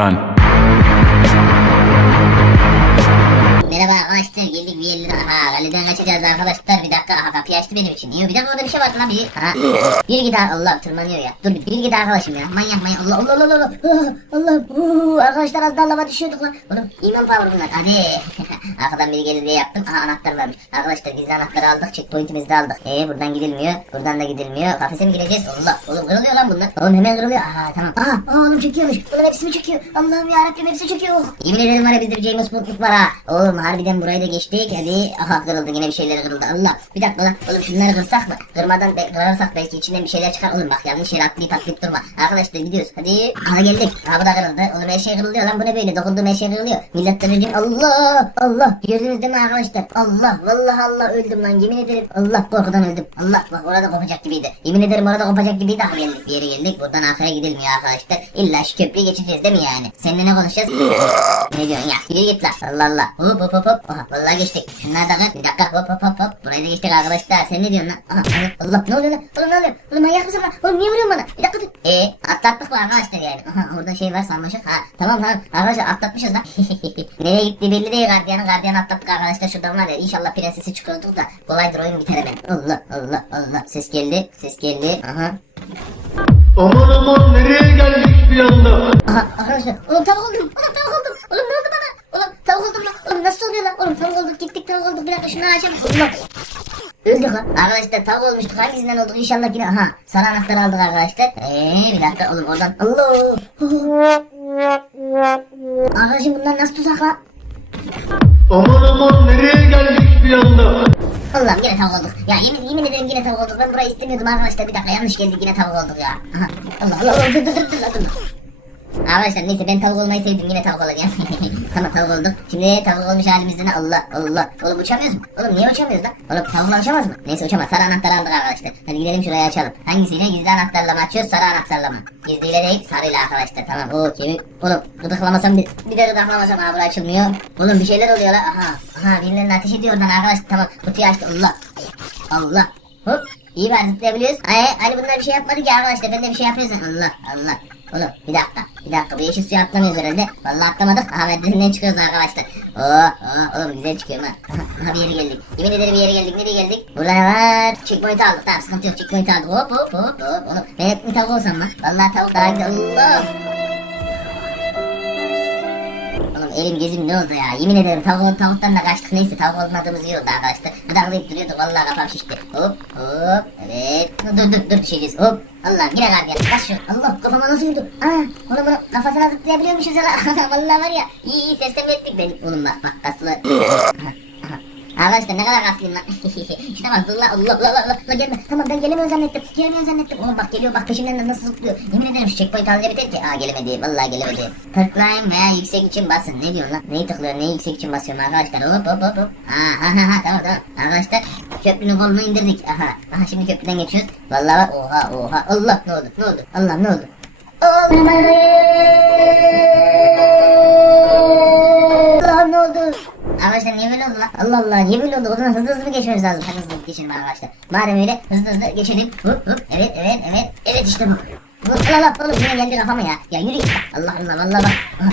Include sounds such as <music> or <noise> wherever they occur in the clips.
Run. Merhaba arkadaşlar geldik bir yerlere. Aha kaleden kaçacağız arkadaşlar bir kapıyı açtı benim için. Niye bir dakika orada bir şey vardı lan biri. Aha. Bir git Allah tırmanıyor ya. Dur bir, bir git arkadaşım ya. Manyak manyak. Allah Allah Allah Allah. Ah, Allah. Uuu, arkadaşlar az daha lava düşüyorduk lan. Oğlum iman power bunlar. Hadi. <laughs> Arkadan biri gelir diye yaptım. Aha anahtar varmış. Arkadaşlar gizli anahtarı aldık. Checkpoint'imizi de aldık. Ee buradan gidilmiyor. Buradan da gidilmiyor. Kafese mi gireceğiz? Allah. Oğlum kırılıyor lan bunlar. Oğlum hemen kırılıyor. Aha tamam. Aha, aha oğlum çekiyormuş. Oğlum hepsi mi çekiyor? Allah'ım yarabbim hepsi çekiyor. Yemin ederim var ya bizde bir James Bond'luk var ha. Oğlum harbiden burayı da geçtik. Hadi. Aha kırıldı yine bir şeyler kırıldı. Allah. Bir dakika lan. Oğlum şunları kırsak mı? Kırmadan be, kırarsak belki içinden bir şeyler çıkar. Oğlum bak yanlış yere atlayıp atlayıp durma. Arkadaşlar gidiyoruz. Hadi. Aha geldik. Aha bu da kırıldı. Oğlum her şey kırılıyor lan bu ne böyle? Dokunduğum her şey kırılıyor. Milletten öldüm. Allah. Allah. Gördünüz değil mi arkadaşlar? Allah. Vallahi Allah öldüm lan. Yemin ederim. Allah korkudan öldüm. Allah bak orada kopacak gibiydi. Yemin ederim orada kopacak gibiydi. Aha geldik. Bir yere geldik. Buradan arkaya gidilmiyor arkadaşlar. İlla şu köprüyü geçeceğiz değil mi yani? Seninle ne konuşacağız? <laughs> ne diyorsun ya? Yürü git lan. Allah Allah. Hop hop hop hop. Aha vallahi geçtik. Şunlar da kır. Bir dakika hop hop hop hop. Burayı da geçtik arkadaşlar. Sen ne diyorsun lan? Aha Allah, Allah. ne oluyor lan? Oğlum ne oluyor? Oğlum manyak mısın lan? Oğlum niye vuruyorsun bana? Bir dakika dur. Eee atlattık mı arkadaşlar yani? Aha orada şey var sarmaşık. Ha tamam tamam. Arkadaşlar atlatmışız lan. <laughs> Nereye gitti belli değil gardiyanı. Gardiyanı atlattık arkadaşlar. Şuradan var ya. İnşallah prensesi çıkardık da kolaydır oyun biter hemen. Allah Allah Allah. Ses geldi. Ses geldi. Aha. Aman aman nereye geldik bir anda? Aha arkadaşlar. Oğlum tavuk oldum. Oğlum tavuk oldum. Oğlum ne oldu bana? Oğlum tavuk oldum lan. Oğlum nasıl oluyor lan? Oğlum tavuk olduk gittik tavuk olduk. Bir dakika şunları açalım. Allah. Öldük lan. Arkadaşlar tavuk olmuştuk. Hangisinden olduk? İnşallah yine. Aha. Sarı anahtarı aldık arkadaşlar. Eee bir dakika oğlum oradan. Allah. Arkadaşım bunlar nasıl tuzak lan? Aman aman nereye geldik bir anda? Allah'ım yine tavuk olduk. Ya yemin, yemin ederim yine tavuk olduk. Ben burayı istemiyordum arkadaşlar. Bir dakika yanlış geldik yine tavuk olduk ya. Aha. Allah Allah Allah dur dur dur dur dur. Arkadaşlar neyse ben tavuk olmayı sevdim yine tavuk olacağım. <laughs> tamam tavuk olduk. Şimdi tavuk olmuş halimizde ne Allah Allah. Oğlum uçamıyoruz mu? Oğlum niye uçamıyoruz lan? Oğlum tavuklar uçamaz mı? Neyse uçamaz. Sarı anahtarı aldık arkadaşlar. Hadi gidelim şurayı açalım. Hangisiyle? Gizli anahtarla mı açıyoruz? Sarı anahtarla mı? Gizliyle değil sarıyla arkadaşlar. Tamam. Oo kemik. Oğlum gıdıklamasam bir, bir de gıdıklamasam ha bura açılmıyor. Oğlum bir şeyler oluyor lan. Aha. Aha birilerinin ateş ediyor oradan arkadaşlar. Tamam kutuyu açtı. Allah. Allah. Hop. İyi var zıplayabiliyoruz. Ay, hani bunlar bir şey yapmadı ki arkadaşlar. Ben de bir şey yapıyorsun. Allah Allah. Oğlum bir dakika. Bir dakika bu yeşil suya atlamıyoruz herhalde. Vallahi atlamadık. Aha merdivenden çıkıyoruz arkadaşlar. Oo, oo, oğlum güzel çıkıyorum ha. <laughs> Aha, bir yere geldik. Yemin ederim bir yere geldik. Nereye geldik? Burada ne var? Checkpoint aldık. Tamam sıkıntı yok. Checkpoint aldık. Hop hop hop hop. Oğlum ben hep mi tavuk olsam lan? Vallahi tavuk daha güzel. Allah. Elim gezim ne oldu ya? Yemin ederim tavuk, tavuktan da kaçtık. Neyse tavuk olmadığımız iyi oldu arkadaşlar. Gıdaklayıp duruyorduk. Vallahi kafam şişti. Hop hop. Evet. Dur dur dur düşeceğiz. Hop. Allah yine gardiyan. Kaç şu. Allah kafama nasıl yürüdü? Aa oğlum bunu kafasına zıplayabiliyormuşuz ya. <laughs> Vallahi var ya. İyi iyi sersem ettik ben. Oğlum bak bak kaslı. <laughs> Arkadaşlar ne kadar kaslıyım lan. <laughs> işte bak zırla Allah Allah Allah Allah gelme. Tamam ben gelemiyorum zannettim. Gelemiyorum zannettim. Oğlum bak geliyor bak peşimden de nasıl zıplıyor. Yemin ederim şu checkpoint alınca biter ki. Aa gelemedi. Vallahi gelemedi. Tıklayın veya yüksek için basın. Ne diyorsun lan? Neyi tıklıyorsun? Neyi yüksek için basıyorum arkadaşlar? Hop hop hop hop. Aa ha ha ha tamam tamam. Arkadaşlar köprünün kolunu indirdik. Aha. Aha şimdi köprüden geçiyoruz. Vallahi bak oha oha. Allah ne oldu? Ne oldu? Allah ne oldu? Allah ne oldu? Arkadaşlar niye böyle oldu lan? Allah Allah niye böyle oldu? O zaman hızlı hızlı geçmemiz lazım. Hızlı hızlı geçelim arkadaşlar. Madem öyle hızlı hızlı geçelim. Hop hop evet evet evet. Evet işte bu. Allah Allah oğlum yine geldi kafama ya. Ya yürü git. Allah Allah vallahi bak.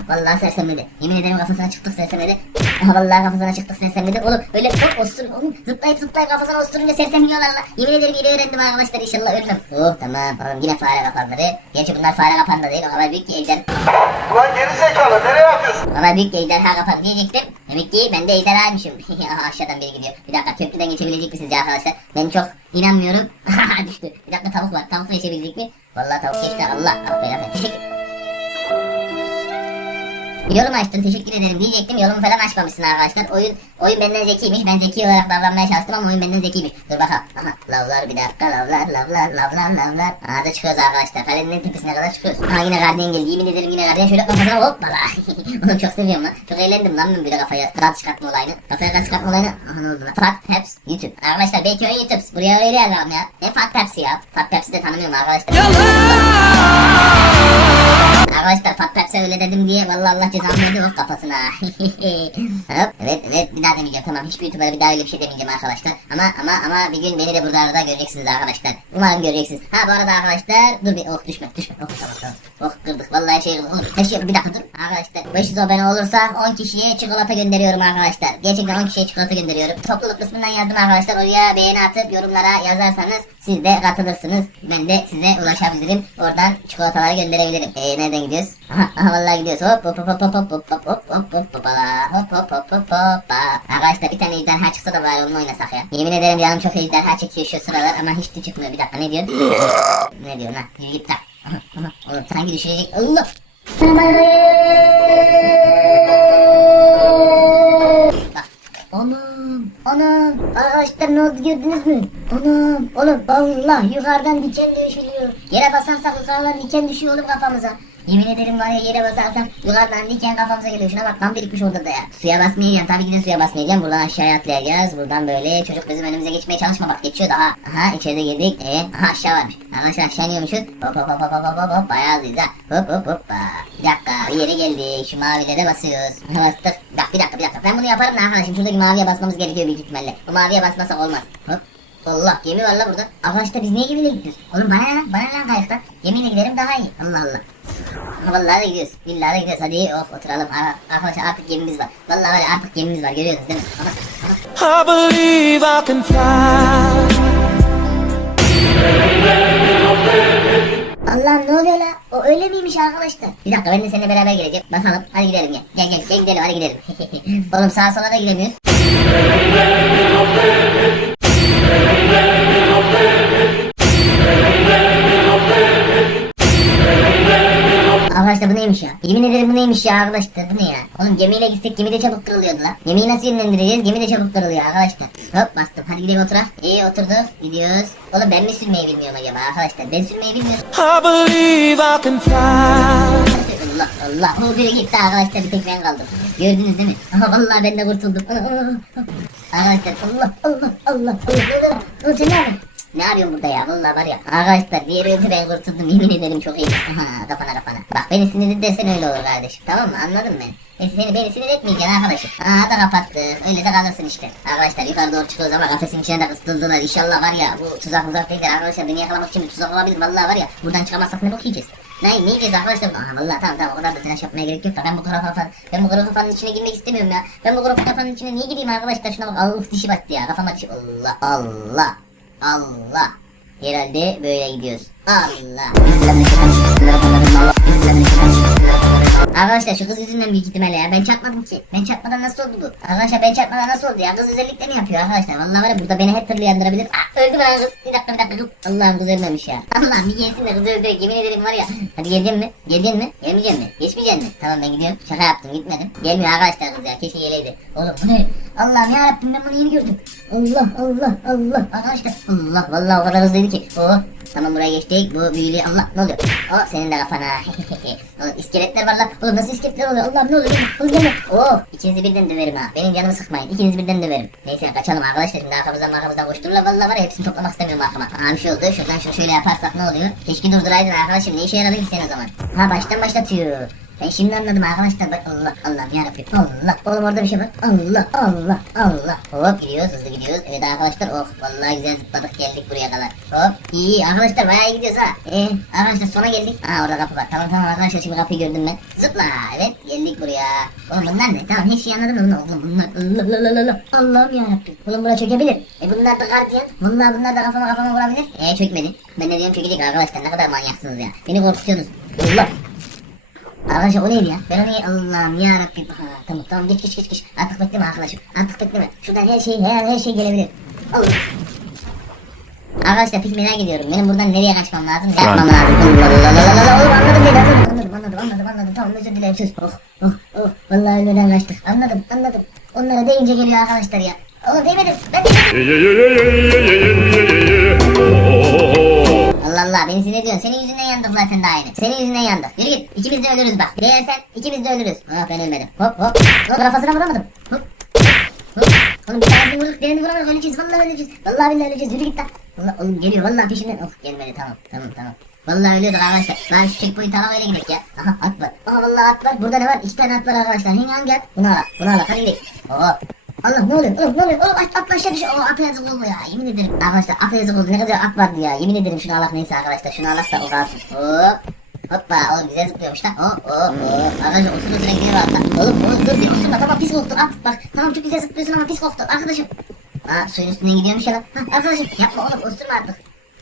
Vallahi sersemledi. Yemin ederim kafasına çıktık sersemledi. Vallahi kafasına çıktık sersemledi. Oğlum öyle hop ostur. Oğlum zıplayıp zıplayıp kafasına osturunca sersemiyorlar lan. Yemin ederim yine öğrendim arkadaşlar inşallah ölmem. Oh tamam oğlum yine fare kapanları. Gerçi bunlar fare kapandı değil. O kadar büyük ki ejder. Ulan geri zekalı nereye atıyorsun? O kadar büyük ki ejderha kapandı diyecektim. Demek ki ben de ejderhaymışım. <laughs> Aşağıdan biri gidiyor. Bir dakika köprüden geçebilecek misiniz arkadaşlar? Ben çok inanmıyorum. <laughs> Düştü. Bir dakika tavuk var. Tavuk geçebilecek mi? Vallahi tavuk geçti. Allah. Aferin. Yolum açtın teşekkür ederim diyecektim yolumu falan açmamışsın arkadaşlar. Oyun oyun benden zekiymiş. Ben zeki olarak davranmaya çalıştım ama oyun benden zekiymiş. Dur bakalım. Aha lavlar bir dakika lavlar lavlar lavlar lavlar. Aha da çıkıyoruz arkadaşlar. Kalenin en tepesine kadar çıkıyoruz. Aha yine gardiyan geldi. Yemin ederim yine gardiyan şöyle kafasına hop bala. <laughs> Onu çok seviyorum lan. Çok eğlendim lan ben böyle kafaya gaz çıkartma olayını. Kafaya gaz çıkartma olayını. Aha ne oldu lan? Fat Peps YouTube. Arkadaşlar belki oyun YouTube. Buraya öyle yazalım ya. Ne Fat Pepsi ya? Fat Pepsi de tanımıyorum arkadaşlar. Arkadaşlar Pepsi öyle dedim diye vallahi Allah cezamı verdi of kafasına. <laughs> Hop evet evet bir daha demeyeceğim tamam hiçbir YouTuber'a bir daha öyle bir şey demeyeceğim arkadaşlar. Ama ama ama bir gün beni de burada arada göreceksiniz arkadaşlar. Umarım göreceksiniz. Ha bu arada arkadaşlar dur bir oh düşme düşme oh tamam tamam. Oh kırdık vallahi şey kırdık. Oğlum şey bir dakika dur. Arkadaşlar 500 abone olursa 10 kişiye çikolata gönderiyorum arkadaşlar. Gerçekten 10 kişiye çikolata gönderiyorum. Topluluk kısmından yazdım arkadaşlar. Oraya beğeni atıp yorumlara yazarsanız siz de katılırsınız. Ben de size ulaşabilirim. Oradan çikolataları gönderebilirim. Eee nereden gidiyoruz? Aha, vallahi gidiyoruz. Hop hop hop hop hop hop hop hop hop hop hopala. hop hop hop hop hoppa. Arkadaşlar bir tane ejderha çıksa da bari onunla oynasak ya. Yemin ederim canım çok ejderha çekiyor şu sıralar ama hiç de çıkmıyor. Bir dakika ne diyorsun? ne diyorsun ha? Yürü git aha. Oğlum sanki düşürecek. Allah. Anam, anam, arkadaşlar ne oldu gördünüz mü? Anam, oğlum Allah yukarıdan diken düşüyor. Yere basarsak yukarıdan diken düşüyor oğlum kafamıza. Yemin ederim var ya yere basarsam yukarıdan diken kafamıza geliyor. Şuna bak tam birikmiş orada da ya. Suya basmayacağım tabii ki de suya basmayacağım. Buradan aşağıya atlayacağız. Buradan böyle çocuk bizim önümüze geçmeye çalışma bak geçiyor daha. Aha içeride girdik. E, aha aşağı varmış. Arkadaşlar aşağı iniyormuşuz. Hop hop hop hop hop hop hop bayağı hızlıyız ha. Hop hop hop. Bir dakika bir yere geldik. Şu mavilere basıyoruz. <laughs> Bastık. Bak bir dakika bir dakika. Ben bunu yaparım da arkadaşım. Şuradaki maviye basmamız gerekiyor büyük ihtimalle. Bu maviye basmasak olmaz. Hop. Allah gemi var la burada. Arkadaşlar biz niye gemiyle gidiyoruz? Oğlum bana ne lan? Bana ne lan kayıkta? Gemiyle gidelim daha iyi. Allah Allah. Vallahi de gidiyoruz. Billahi de gidiyoruz. Hadi of oturalım. Aa, Arkadaşlar artık gemimiz var. Vallahi var ya artık gemimiz var. Görüyorsunuz değil mi? Ama, ama. I believe I can fly. Allah'ım ne oluyor la? O öyle miymiş arkadaşlar? Bir dakika ben de seninle beraber geleceğim. Basalım. Hadi gidelim gel. Gel gel gel gidelim hadi gidelim. <laughs> Oğlum sağa sola da gidemiyoruz. Arkadaşlar bu neymiş ya? Yemin ederim bu neymiş ya arkadaşlar bu ne ya? Oğlum gemiyle gitsek gemi de çabuk kırılıyordu la. Gemiyi nasıl yönlendireceğiz? Gemi de çabuk kırılıyor arkadaşlar. Hop bastım. Hadi gidelim oturak. İyi oturduk. Gidiyoruz. Oğlum ben mi sürmeyi bilmiyorum acaba arkadaşlar? Ben sürmeyi bilmiyorum. I believe I can fly. Allah Allah. Bu biri gitti arkadaşlar bir tek ben kaldım. Gördünüz değil mi? Aha vallahi ben de kurtuldum. <laughs> Arkadaşlar Allah Allah Allah Allah. Sen ne yapıyorsun? Burada ya? Vallahi var ya. Arkadaşlar diğer öldü ben kurtuldum. Yemin ederim çok iyi. Aha kafana kafana. Bak beni sinir edersen öyle olur kardeşim. Tamam mı? Anladın mı? Ben seni, beni sinir etmeyeceksin arkadaşım. Aha da kapattık. Öyle de kalırsın işte. Arkadaşlar yukarı doğru çıkıyoruz ama kafesin içine de kıstırdılar. İnşallah var ya bu tuzak uzak değildir arkadaşlar. Beni yakalamak için bir tuzak olabilir. Vallahi var ya. Buradan çıkamazsak ne bok yiyeceğiz. Ne, ne yiyeceğiz arkadaşlar? Aha vallahi tamam tamam o kadar da telaş yapmaya gerek yok da ben bu kuru kafanın ben bu kuru kafanın içine girmek istemiyorum ya. Ben bu kuru kafanın içine niye gireyim arkadaşlar? Şuna bak Allah dişi battı ya. Kafama dişi. Allah Allah Allah. Herhalde böyle gidiyoruz. Allah. Arkadaşlar şu kız yüzünden büyük ihtimalle ya. Ben çarpmadım ki. Ben çarpmadan nasıl oldu bu? Arkadaşlar ben çarpmadan nasıl oldu ya? Kız özellikle mi yapıyor arkadaşlar? Vallahi var ya burada beni her türlü yandırabilir. Ah öldü lan kız? Bir dakika bir dakika kız. Allah'ım kız ölmemiş ya. <laughs> Allah'ım bir gelsin de kız öldü. Yemin ederim var ya. Hadi geldin mi? Geldin mi? Gelmeyecek mi? Geçmeyecek mi? Tamam ben gidiyorum. Şaka yaptım gitmedim. Gelmiyor arkadaşlar kız ya. Keşke geleydi. Oğlum bu ne? Allah'ım yarabbim ben bunu yeni gördüm. Allah Allah Allah. Arkadaşlar. Allah vallahi o kadar hızlıydı ki. Oh. Tamam buraya geçtik. Bu büyülü Allah ne oluyor? Oh senin de kafana. <laughs> Oğlum iskeletler var lan. Oğlum nasıl iskeletler oluyor? Allah'ım ne oluyor? Oğlum gelme. Oh ikinizi birden döverim ha. Benim canımı sıkmayın. İkinizi birden döverim. Neyse kaçalım arkadaşlar. Şimdi arkamızdan arkamızdan koştururlar. Vallahi var ya hepsini toplamak istemiyorum arkama. Aha bir şey oldu. Şuradan şunu şöyle yaparsak ne oluyor? Keşke durduraydın arkadaşım. Ne işe yaradı ki sen o zaman? Ha baştan başlatıyor. Ben şimdi anladım arkadaşlar. Bak Allah Allah'ım yarabbim. Allah. Oğlum orada bir şey var. Allah Allah Allah. Hop gidiyoruz hızlı gidiyoruz. Evet arkadaşlar oh vallahi güzel zıpladık geldik buraya kadar. Hop iyi arkadaşlar bayağı gidiyoruz ha. Ee arkadaşlar sona geldik. Aa orada kapı var. Tamam tamam arkadaşlar şimdi kapıyı gördüm ben. Zıpla evet geldik buraya. Oğlum bunlar ne? Tamam her şeyi anladım da bunlar. Oğlum bunlar Allah Allah Allah Allah. Allah'ım yarabbim. Oğlum bura çökebilir. E bunlar da gardiyan. Bunlar bunlar da kafama kafama vurabilir. E çökmedi. Ben de diyorum çökecek arkadaşlar ne kadar manyaksınız ya. Beni korkutuyorsunuz. Allah. Arkadaşlar o neydi ya? Ben onu Allah'ım ya Rabbim. Ha, tamam tamam geç geç geç geç. Artık bekleme arkadaşım. Artık bekleme. Şuradan her şey her her şey gelebilir. Allah. Arkadaşlar pek merak ediyorum. Benim buradan nereye kaçmam lazım? Ne yapmam lazım? Oğlum anladım beni anladım. Anladım anladım anladım anladım. Tamam özür dilerim söz. Oh oh oh. Vallahi ölmeden kaçtık. Anladım anladım. Onlara deyince geliyor arkadaşlar ya. Oğlum değmedim. Ben değmedim. Allah Allah beni sinir ediyorsun. Senin yüzünden yandık zaten daha yeni. Senin yüzünden yandık. Yürü git. İkimiz de ölürüz bak. Değersen ikimiz de ölürüz. Ah ben ölmedim. Hop hop. Hop kafasına vuramadım. Hop. Hop. Oğlum bir tanesini vurduk diğerini vuramadık öleceğiz. Vallahi öleceğiz. Vallahi billahi öleceğiz. Yürü git lan. Allah, oğlum geliyor vallahi peşinden. Oh gelmedi tamam. Tamam tamam. Vallahi ölüyorduk arkadaşlar. Lan şu checkpoint alalım öyle gidelim ya. Aha at var. Aha vallahi at var. Burada ne var? İki tane at var arkadaşlar. Hangi hangi at? Bunu al. Bunu al. Hadi gidelim. Oo. Allah ne oluyor? Oğlum ne oluyor? Oğlum at, at aşağı düşüyor. Oo ata yazık ya. Yemin ederim. Arkadaşlar ata yazık. Ne kadar at vardı ya. Yemin ederim şunu alak neyse arkadaşlar. Şunu alak da o kalsın. Hop. Hoppa oğlum güzel zıplıyormuş lan. Oh oh oh. Arkadaşlar usulü usulü gidiyor atla. Oğlum oğlum dur bir usulma tamam pis koktu at. Bak tamam çok güzel zıplıyorsun ama pis koktu. Arkadaşım. Aa suyun üstüne gidiyormuş ya lan. Ha, arkadaşım yapma oğlum usturma artık.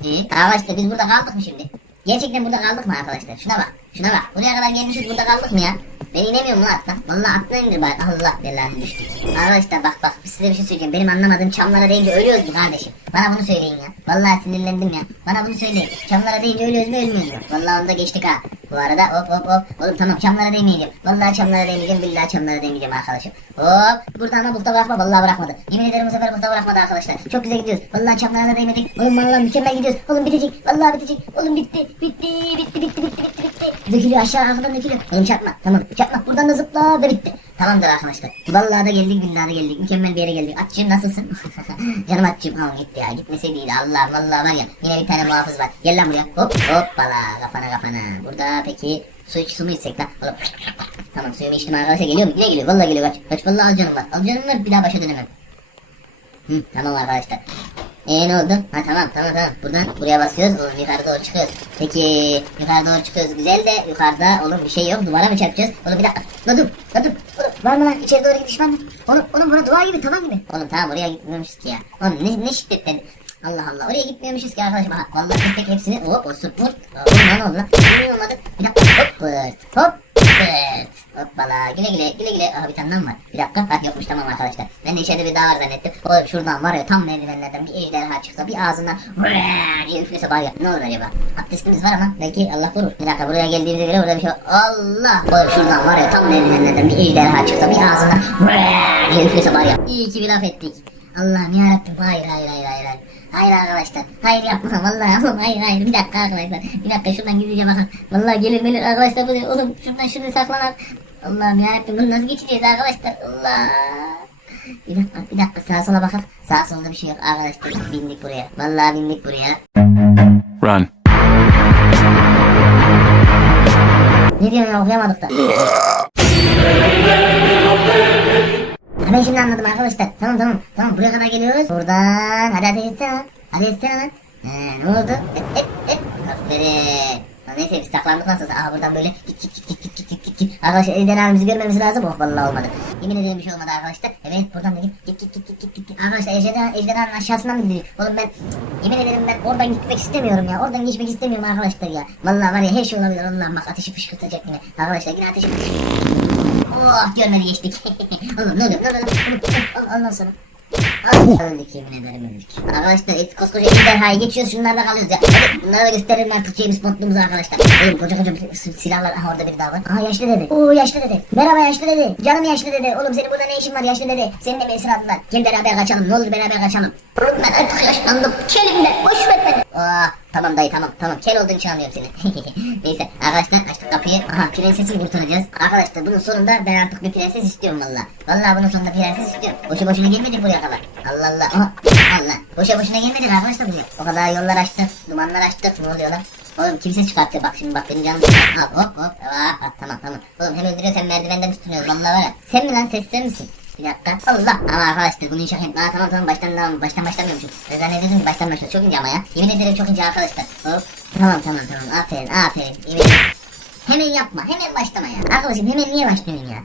İyi. Arkadaşlar biz burada kaldık mı şimdi? Gerçekten burada kaldık mı arkadaşlar? Şuna bak. Şuna bak. Buraya kadar gelmişiz burada kaldık mı ya? Ben inemiyorum lan atla. Vallahi atla indir bari. Allah belanı düştük. Arkadaşlar bak bak size bir şey söyleyeceğim. Benim anlamadığım çamlara deyince ölüyoruz mu kardeşim? Bana bunu söyleyin ya. Vallahi sinirlendim ya. Bana bunu söyleyin. Çamlara deyince ölüyoruz mu ölmüyoruz mu? Vallahi onu da geçtik ha. Bu arada hop hop hop. Oğlum tamam çamlara değmeyeceğim. Vallahi çamlara değmeyeceğim. Billahi çamlara değmeyeceğim arkadaşım. Hop. Burada ama bukta bırakma. Vallahi bırakmadı. Yemin ederim bu sefer bukta bırakmadı arkadaşlar. Çok güzel gidiyoruz. Vallahi çamlara da değmedik. Oğlum vallahi mükemmel gidiyoruz. Oğlum bitecek. Vallahi bitecek. Oğlum bitti. Bitti. Bitti bitti bitti bitti bitti. Dökülüyor aşağı arkadan dökülüyor. Oğlum çarpma. Tamam çarpma. Buradan da zıpla ve bitti. Tamamdır arkadaşlar. Vallahi da geldik billahi da geldik. Mükemmel bir yere geldik. Atçığım nasılsın? <laughs> Canım atçığım. Ama gitti ya. Gitmeseydi. Allah vallahi var ya. Yine bir tane muhafız var. Gel lan buraya. Hop hoppala. Kafana kafana. Burada peki su iç su mu içsek lan? Oğlum. Tamam suyumu içtim arkadaşlar. Geliyor mu? Yine geliyor. Vallahi geliyor. Kaç. Kaç vallahi al canım var. Al canım var. Bir daha başa dönemem. Hı, tamam arkadaşlar. Eee ne oldu? Ha tamam tamam tamam. Buradan buraya basıyoruz. Oğlum yukarı doğru çıkıyoruz. Peki yukarı doğru çıkıyoruz. Güzel de yukarıda oğlum bir şey yok. Duvara mı çarpacağız? Oğlum bir dakika. La dur. La dur. Oğlum var mı lan? İçeri doğru gidiş var mı? Oğlum, oğlum bura duvar gibi tavan gibi. Oğlum tamam oraya gitmiyormuşuz ki ya. Oğlum ne, ne şiddetten. Allah Allah oraya gitmiyormuşuz ki arkadaşım. Ha, vallahi tek tek hepsini hop o vur. Oğlum lan oldu lan. Bir dakika hop pırt. Hop pırt. Hoppala güle güle güle güle. Aha bir tane daha var? Bir dakika. Ha yokmuş tamam arkadaşlar. Ben de içeride bir daha var zannettim. Oğlum şuradan var ya tam merdivenlerden bir ejderha çıksa bir ağzından diye üflese var ya. Ne olur acaba? Abdestimiz var ama belki Allah korur. Bir dakika buraya geldiğimize göre burada bir şey var. Allah. Oğlum şuradan var ya tam merdivenlerden bir ejderha çıksa bir ağzından diye üflese var ya. İyi ki bir laf ettik. Allah'ım yarabbim hayır hayır hayır hayır hayır. Hayır arkadaşlar. Hayır yapma. <laughs> Vallahi oğlum hayır hayır. Bir dakika arkadaşlar. Bir dakika şuradan gideceğim bakın. Vallahi gelir gelir arkadaşlar. Bu ne? Oğlum şuradan şuraya saklanak. Allah'ım yarabbim bunu nasıl geçeceğiz arkadaşlar? Allah. Bir dakika bir dakika sağa sola bakın. Sağa solda bir şey yok arkadaşlar. Bindik buraya. Vallahi bindik buraya. Run. Ne diyorsun ya okuyamadık da. <laughs> Ha, ben şimdi anladım arkadaşlar. Tamam tamam. Tamam buraya kadar geliyoruz. Buradan. Hadi hadi etsene lan. Hadi etsene lan. Ee, ne oldu? Et et et. Aferin. Neyse biz saklandık nasılsa. Aha buradan böyle git git git git git. Arkadaşlar elden halimizi görmemiz lazım. Oh vallahi olmadı. Yemin ederim bir şey olmadı arkadaşlar. Evet buradan dedim. Git git git git git git. Arkadaşlar ejderha, ejderhanın aşağısından mı gidiyor? Oğlum ben yemin ederim ben oradan gitmek istemiyorum ya. Oradan geçmek istemiyorum arkadaşlar ya. Vallahi var ya her şey olabilir. Allah'ım bak ateşi fışkırtacak yine. Arkadaşlar yine ateşi Oh görmedi geçtik. <laughs> Oğlum ne oluyor? Ne oluyor? Ondan sonra. Öldük yemin ederim öldük. Arkadaşlar et, koskoca ejderhayı geçiyoruz şunlarla kalıyoruz ya. Hadi bunlara da gösterelim artık James Bond'luğumuzu arkadaşlar. Oğlum koca koca silahlar. Aha orada bir daha var. Aha yaşlı dede. Oo yaşlı dede. Merhaba yaşlı dede. Canım yaşlı dede. Oğlum senin burada ne işin var yaşlı dede? Seni de mi esir aldılar? Gel beraber kaçalım. Ne olur beraber kaçalım. Oğlum ben artık yaşlandım. Kelimle. Boş ver beni. Aa, tamam dayı tamam tamam. Kel olduğun için anlıyorum seni. <laughs> Neyse arkadaşlar açtık kapıyı. Aha prensesi kurtaracağız. Arkadaşlar bunun sonunda ben artık bir prenses istiyorum valla. Valla bunun sonunda prenses istiyorum. Boşu boşuna gelmedik buraya kadar. Allah Allah. Aha, Allah. Boşa boşuna gelmedik arkadaşlar buraya. O kadar yollar açtık. Dumanlar açtık. Ne oluyor lan? Oğlum kimse çıkarttı bak şimdi bak benim canım. Al hop hop. Aa, tamam tamam. Oğlum hem öldürüyoruz hem merdivenden tutunuyoruz. Valla var ya. Sen mi lan ses sen misin? Bir. Allah. Ama arkadaşlar bunu inşa etme. Aa tamam tamam baştan tamam. Baştan başlamıyormuşum. Ben zannediyordum ki baştan başlıyor. Çok ince ama ya. Yemin ederim çok ince arkadaşlar. Hop. Tamam tamam tamam. Aferin aferin. Yemin. Hemen yapma. Hemen başlama ya. Arkadaşım hemen niye başlıyorsun ya?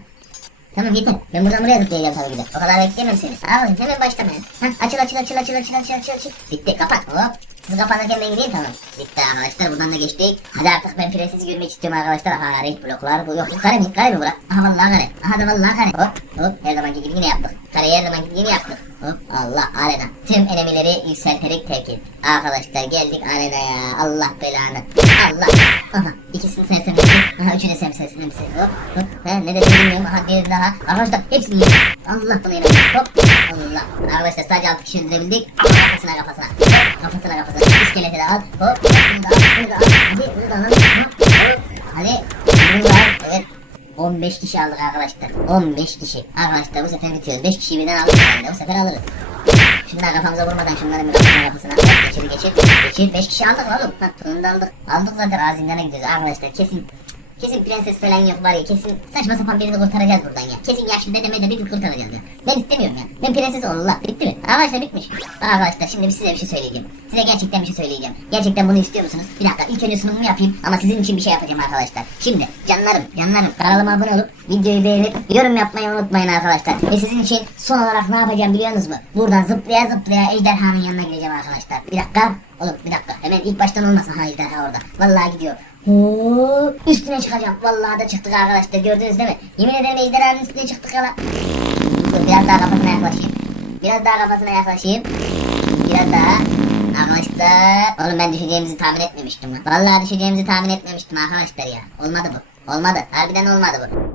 Tamam yeter. Ben buradan buraya zıplayacağım tabii ki. O kadar bekleyemem seni. Arkadaşım hemen başlama ya. Hah, açıl açıl açıl açıl açıl açıl açıl. Bitti kapat. Hop. Siz kapanırken ben gideyim tamam. Bitti arkadaşlar buradan da geçtik. Hadi artık ben prensesi görmek istiyorum arkadaşlar. Aha renk bloklar bu yok. Kare mi? Kare mi bura? Aha vallahi kare. Aha da vallahi kare. Hop hop her zamanki gibi yine yaptık. Kareyi her zamanki gibi yaptık. Hop Allah arena. Tüm enemileri yükselterek terk et. Arkadaşlar geldik arenaya. Allah belanı. Allah. Aha ikisini sersemledim. Aha üçünü sersemledim. Hop hop. Ha, ne dedim bilmiyorum. Aha diğeri daha. Arkadaşlar hepsini. Allah bunu yedim. Hop. Allah. Arkadaşlar sadece 6 kişi öldürebildik. Kafasına kafasına. Hop, kafasına kafasına. İskeleti de al. Hop. Bunu da al. Bunu da al. Hadi bunu da. Hop. Hadi. Bunu da al. Evet. 15 kişi aldık arkadaşlar. 15 kişi. Arkadaşlar bu sefer bitiyoruz. 5 kişiyi birden aldık herhalde. Bu sefer alırız. Şunlar kafamıza vurmadan şunların bir kafasına kafasına. Geçir geçir. Geçir. Beş kişi aldık oğlum. Ha bunu da aldık. Aldık zaten ağzından gidiyoruz arkadaşlar. Kesin Kesin prenses falan yok var ya kesin saçma sapan birini kurtaracağız buradan ya. Kesin yaşlı dedeme de bir kurtaracağız ya. Ben istemiyorum ya. Ben prenses Allah. Bitti mi? Arkadaşlar bitmiş. Arkadaşlar şimdi size bir şey söyleyeceğim. Size gerçekten bir şey söyleyeceğim. Gerçekten bunu istiyor musunuz? Bir dakika ilk önce sunumu yapayım ama sizin için bir şey yapacağım arkadaşlar. Şimdi canlarım canlarım kanalıma abone olup videoyu beğenip yorum yapmayı unutmayın arkadaşlar. Ve sizin için son olarak ne yapacağım biliyor musunuz? Buradan zıplaya zıplaya ejderhanın yanına gireceğim arkadaşlar. Bir dakika. Oğlum bir dakika. Hemen ilk baştan olmasın ha ejderha orada. Vallahi gidiyor. Huu, üstüne çıkacağım. Vallahi da çıktık arkadaşlar. Gördünüz değil mi? Yemin ederim ejderhanın üstüne çıktık ya lan. Dur biraz daha kafasına yaklaşayım. Biraz daha kafasına yaklaşayım. Biraz daha. Arkadaşlar. Oğlum ben düşeceğimizi tahmin etmemiştim. Vallahi düşeceğimizi tahmin etmemiştim arkadaşlar ya. Olmadı bu. Olmadı. Harbiden olmadı bu.